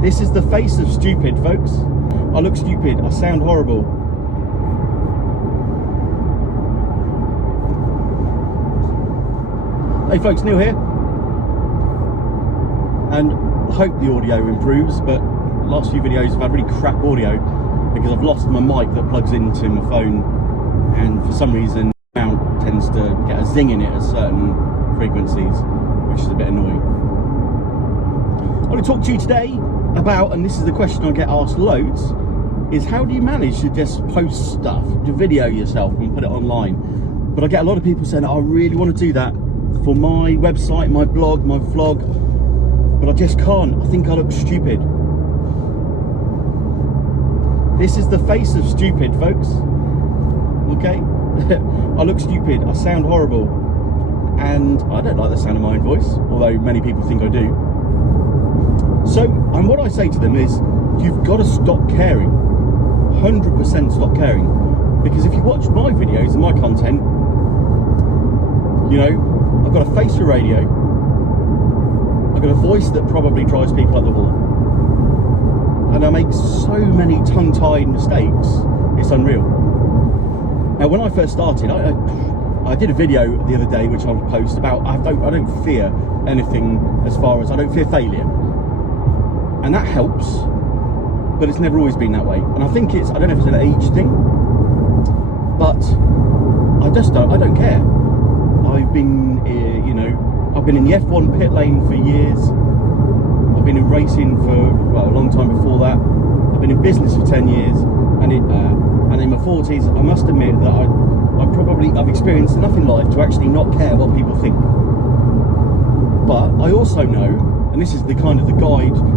This is the face of stupid, folks. I look stupid, I sound horrible. Hey folks, Neil here. And I hope the audio improves, but last few videos I've had really crap audio because I've lost my mic that plugs into my phone, and for some reason mount tends to get a zing in it at certain frequencies, which is a bit annoying. I want to talk to you today about, and this is the question I get asked loads, is how do you manage to just post stuff, to video yourself and put it online? But I get a lot of people saying, I really want to do that for my website, my blog, my vlog, but I just can't. I think I look stupid. This is the face of stupid, folks. Okay? I look stupid, I sound horrible, and I don't like the sound of my own voice, although many people think I do. So, and what I say to them is, you've got to stop caring. 100% stop caring. Because if you watch my videos and my content, you know, I've got a face for radio, I've got a voice that probably drives people up the wall, and I make so many tongue-tied mistakes, it's unreal. Now, when I first started, I did a video the other day which I'll post about I don't fear anything, as far as I don't fear failure. And that helps, but it's never always been that way. And I think I don't know if it's an age thing, but I don't care. I've been, you know, I've been in the F1 pit lane for years. I've been in racing for, well, a long time before that. I've been in business for 10 years, and in my 40s, I must admit that I've experienced enough in life to actually not care what people think. But I also know, and this is the kind of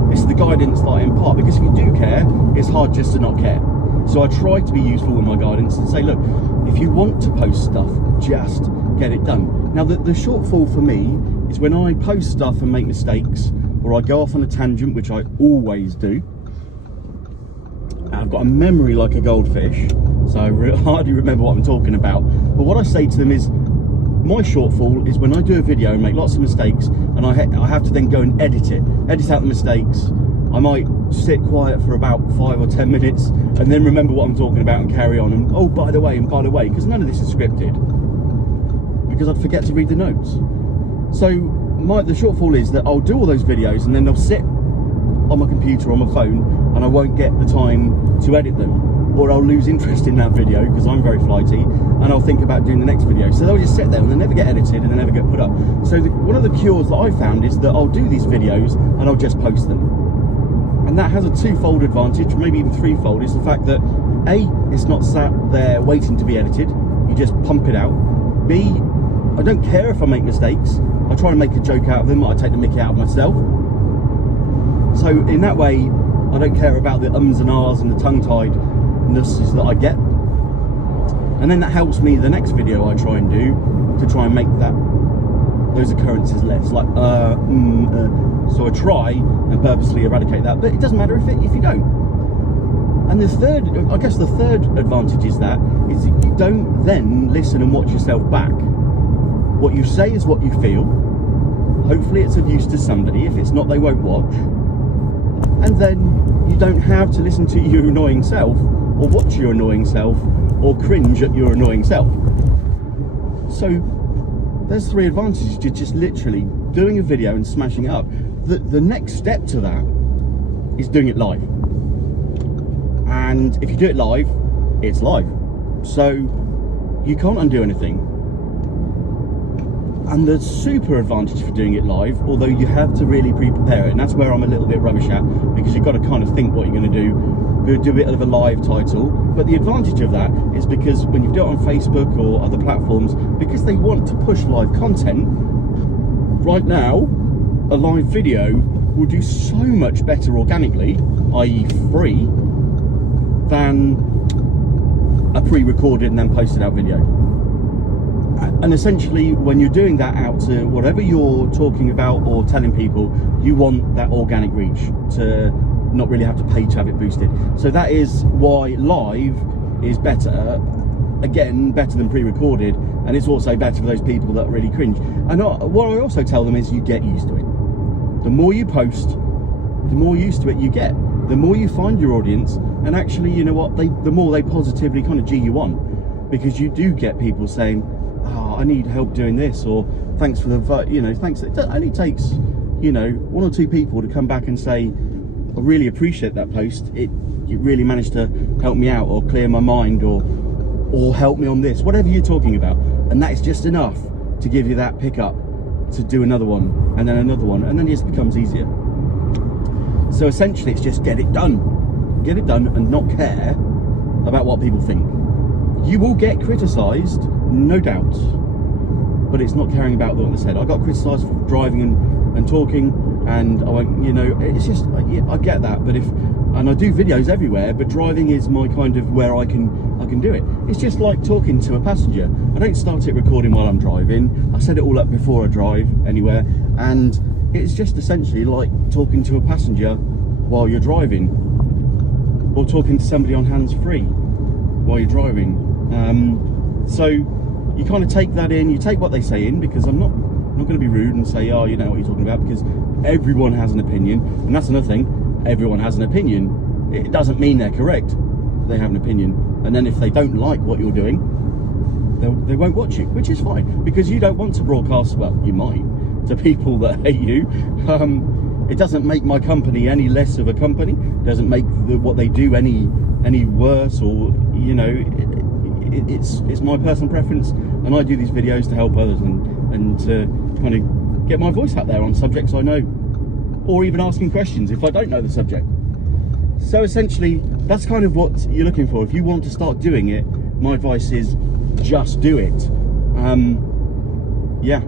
this is the guidance that I impart, because if you do care, it's hard just to not care. So I try to be useful with my guidance and say, look, if you want to post stuff, just get it done. Now, the shortfall for me is when I post stuff and make mistakes, or I go off on a tangent, which I always do. I've got a memory like a goldfish, so I hardly remember what I'm talking about. But what I say to them is, my shortfall is when I do a video and make lots of mistakes, and I have to then go and edit out the mistakes. I might sit quiet for about 5 or 10 minutes and then remember what I'm talking about and carry on, and oh, by the way, because none of this is scripted, because I'd forget to read the notes. So the shortfall is that I'll do all those videos and then they'll sit on my computer or my phone, and I won't get the time to edit them, or I'll lose interest in that video because I'm very flighty, and I'll think about doing the next video. So they'll just sit there and they never get edited and they never get put up. So one of the cures that I found is that I'll do these videos and I'll just post them. And that has a twofold advantage, maybe even threefold. Is the fact that A, it's not sat there waiting to be edited, you just pump it out. B, I don't care if I make mistakes, I try and make a joke out of them, I take the mickey out of myself. So in that way, I don't care about the ums and ahs and the tongue-tiednesses that I get. And then that helps me the next video I try and do to try and make those occurrences less, like so I try and purposely eradicate that, but it doesn't matter if you don't. And the third advantage is that you don't then listen and watch yourself back. What you say is what you feel. Hopefully it's of use to somebody. If it's not, they won't watch. And then you don't have to listen to your annoying self, or watch your annoying self, or cringe at your annoying self. So there's three advantages to just literally doing a video and smashing it up. The next step to that is doing it live. And if you do it live, it's live. So you can't undo anything. And the super advantage for doing it live, although you have to really pre-prepare it, and that's where I'm a little bit rubbish at, because you've got to kind of think what you're going to do a bit of a live title. But the advantage of that is because when you do it on Facebook or other platforms, because they want to push live content, right now, a live video will do so much better organically, i.e. free, than a pre-recorded and then posted out video. And essentially, when you're doing that out to whatever you're talking about or telling people, you want that organic reach to not really have to pay to have it boosted. So that is why live is better, again, better than pre-recorded, and it's also better for those people that really cringe. And what I also tell them is you get used to it. The more you post, the more used to it you get, the more you find your audience, and actually, you know what, the more they positively kind of G you on, because you do get people saying, oh, I need help doing this, or thanks for the, you know, thanks. It only takes, you know, 1 or 2 people to come back and say, I really appreciate that post. It really managed to help me out, or clear my mind, or help me on this, whatever you're talking about. And that is just enough to give you that pickup to do another one, and then another one, and then it just becomes easier. So essentially it's just get it done and not care about what people think. You will get criticised, no doubt, but it's not caring about what they said. I got criticised for driving and talking, and I went, you know, it's just, I get that, but and I do videos everywhere, but driving is my kind of where I can do it. It's just like talking to a passenger. I don't start it recording while I'm driving. I set it all up before I drive anywhere, and it's just essentially like talking to a passenger while you're driving, or talking to somebody on hands-free while you're driving. So you kind of take that in, you take what they say in, because I'm not going to be rude and say, oh, you know what you're talking about, because everyone has an opinion, and that's another thing. Everyone has an opinion. It doesn't mean they're correct. They have an opinion, and then if they don't like what you're doing, they won't watch it, which is fine, because you don't want to broadcast, well, you might, to people that hate you. It doesn't make my company any less of a company. It doesn't make what they do any worse, or, you know, it's my personal preference, and I do these videos to help others and to kind of get my voice out there on subjects I know, or even asking questions if I don't know the subject. So essentially, that's kind of what you're looking for. If you want to start doing it, my advice is just do it. Yeah,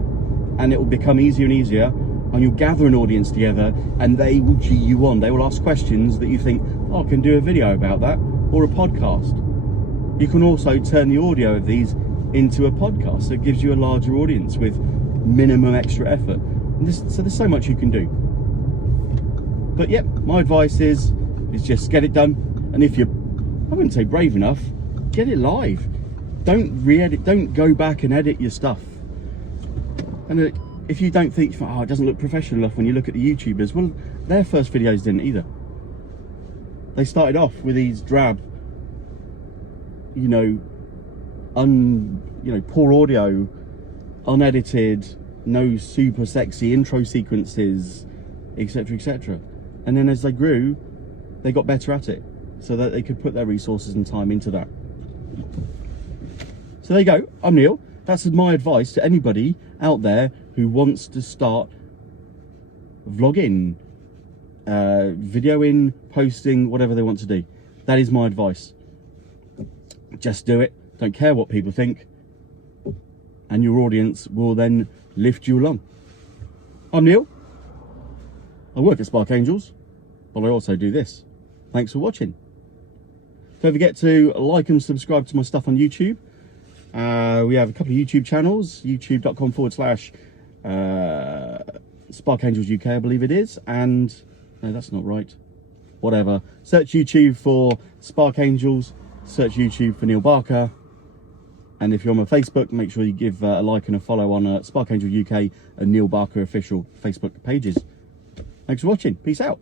and it will become easier and easier, and you'll gather an audience together, and they will G you on. They will ask questions that you think, oh, I can do a video about that, or a podcast. You can also turn the audio of these into a podcast, so it gives you a larger audience with minimum extra effort. So there's so much you can do. But yep, my advice is just get it done. And if you're, I wouldn't say brave enough, get it live. Don't re-edit, don't go back and edit your stuff. And if you don't think, oh, it doesn't look professional enough when you look at the YouTubers, well, their first videos didn't either. They started off with these drab, you know, poor audio, unedited, no super sexy intro sequences, etc., etc. And then as they grew, they got better at it, so that they could put their resources and time into that. So there you go. I'm Neil. That's my advice to anybody out there who wants to start vlogging, videoing, posting, whatever they want to do. That is my advice. Just do it. Don't care what people think, and your audience will then lift you along. I'm Neil. I work at Spark Angels, but I also do this. Thanks for watching. Don't forget to like and subscribe to my stuff on YouTube. We have a couple of YouTube channels, youtube.com/Spark Angels UK, I believe it is. And no, that's not right. Whatever. Search YouTube for Spark Angels. Search YouTube for Neil Barker. And if you're on my Facebook, make sure you give a like and a follow on Spark Angel UK and Neil Barker official Facebook pages. Thanks for watching. Peace out.